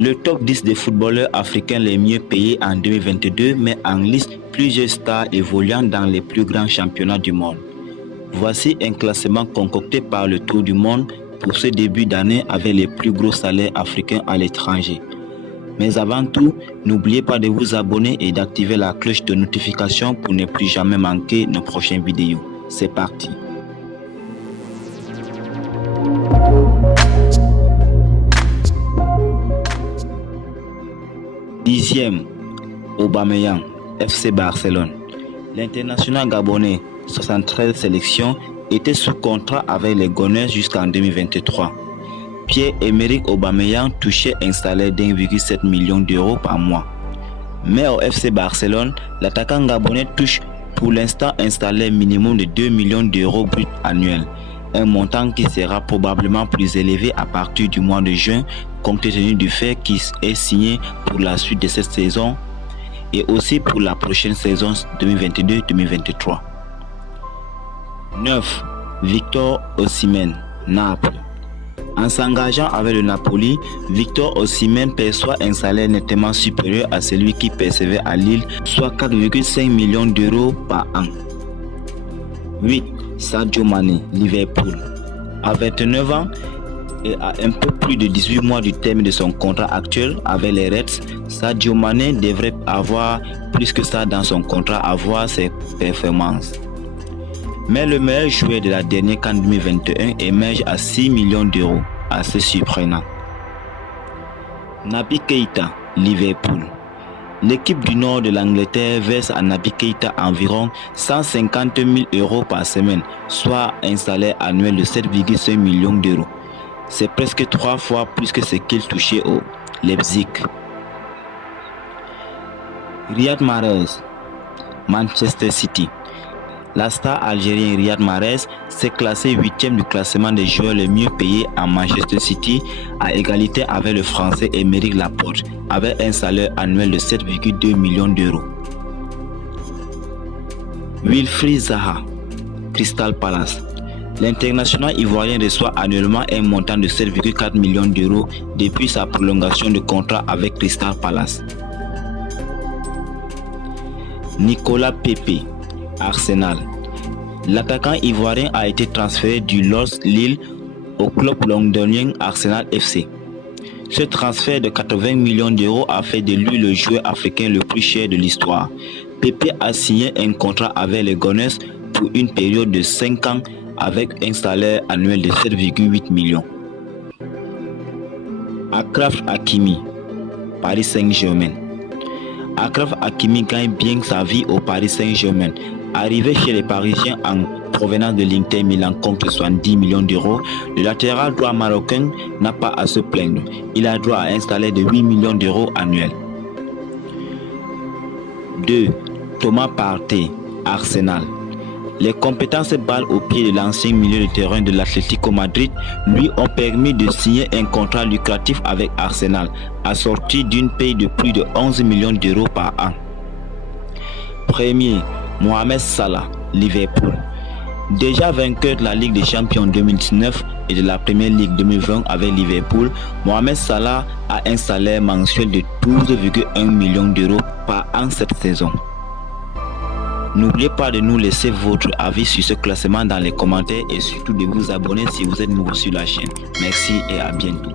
Le top 10 des footballeurs africains les mieux payés en 2022 met en liste plusieurs stars évoluant dans les plus grands championnats du monde. Voici un classement concocté par le Tour du Monde pour ce début d'année avec les plus gros salaires africains à l'étranger. Mais avant tout, n'oubliez pas de vous abonner et d'activer la cloche de notification pour ne plus jamais manquer nos prochaines vidéos. C'est parti. Dixième, Aubameyang, FC Barcelone. L'international gabonais, 73 sélections, était sous contrat avec les Gunners jusqu'en 2023. Pierre-Emerick Aubameyang touchait un salaire d'1,7 million d'euros par mois. Mais au FC Barcelone, l'attaquant gabonais touche pour l'instant un salaire minimum de 2 millions d'euros bruts annuels. Un montant qui sera probablement plus élevé à partir du mois de juin, compte tenu du fait qu'il est signé pour la suite de cette saison et aussi pour la prochaine saison 2022-2023. 9. Victor Osimhen, Naples. En s'engageant avec le Napoli, Victor Osimhen perçoit un salaire nettement supérieur à celui qui percevait à Lille, soit 4,5 millions d'euros par an. 8. Sadio Mané, Liverpool. À 29 ans et à un peu plus de 18 mois du terme de son contrat actuel avec les Reds, Sadio Mané devrait avoir plus que ça dans son contrat à voir ses performances. Mais le meilleur joueur de la dernière CAN 2021 émerge à 6 millions d'euros, assez surprenant. Naby Keita, Liverpool. L'équipe du nord de l'Angleterre verse à Naby Keita environ 150 000 euros par semaine, soit un salaire annuel de 7,5 millions d'euros. C'est presque 3 fois plus que ce qu'il touchait au Leipzig. Riyad Mahrez, Manchester City. La star algérien Riyad Mahrez s'est classé 8e du classement des joueurs les mieux payés à Manchester City, à égalité avec le français Aymeric Laporte, avec un salaire annuel de 7,2 millions d'euros. Wilfried Zaha, Crystal Palace. L'international ivoirien reçoit annuellement un montant de 7,4 millions d'euros depuis sa prolongation de contrat avec Crystal Palace. Nicolas Pepe, Arsenal. L'attaquant ivoirien a été transféré du LOSC Lille au club londonien Arsenal FC. Ce transfert de 80 millions d'euros a fait de lui le joueur africain le plus cher de l'histoire. Pepe a signé un contrat avec les Gunners pour une période de 5 ans avec un salaire annuel de 7,8 millions. Achraf Hakimi, Paris Saint-Germain. Achraf Hakimi gagne bien sa vie au Paris Saint-Germain. Arrivé chez les Parisiens en provenance de l'Inter Milan contre 70 millions d'euros, le latéral droit marocain n'a pas à se plaindre. Il a droit à un salaire de 8 millions d'euros annuels. 2. Thomas Partey, Arsenal. Les compétences balles au pied de l'ancien milieu de terrain de l'Atlético Madrid lui ont permis de signer un contrat lucratif avec Arsenal, assorti d'une paye de plus de 11 millions d'euros par an. Premier, Mohamed Salah, Liverpool. Déjà vainqueur de la Ligue des Champions 2019 et de la Premier League 2020 avec Liverpool, Mohamed Salah a un salaire mensuel de 12,1 millions d'euros par an cette saison. N'oubliez pas de nous laisser votre avis sur ce classement dans les commentaires et surtout de vous abonner si vous êtes nouveau sur la chaîne. Merci et à bientôt.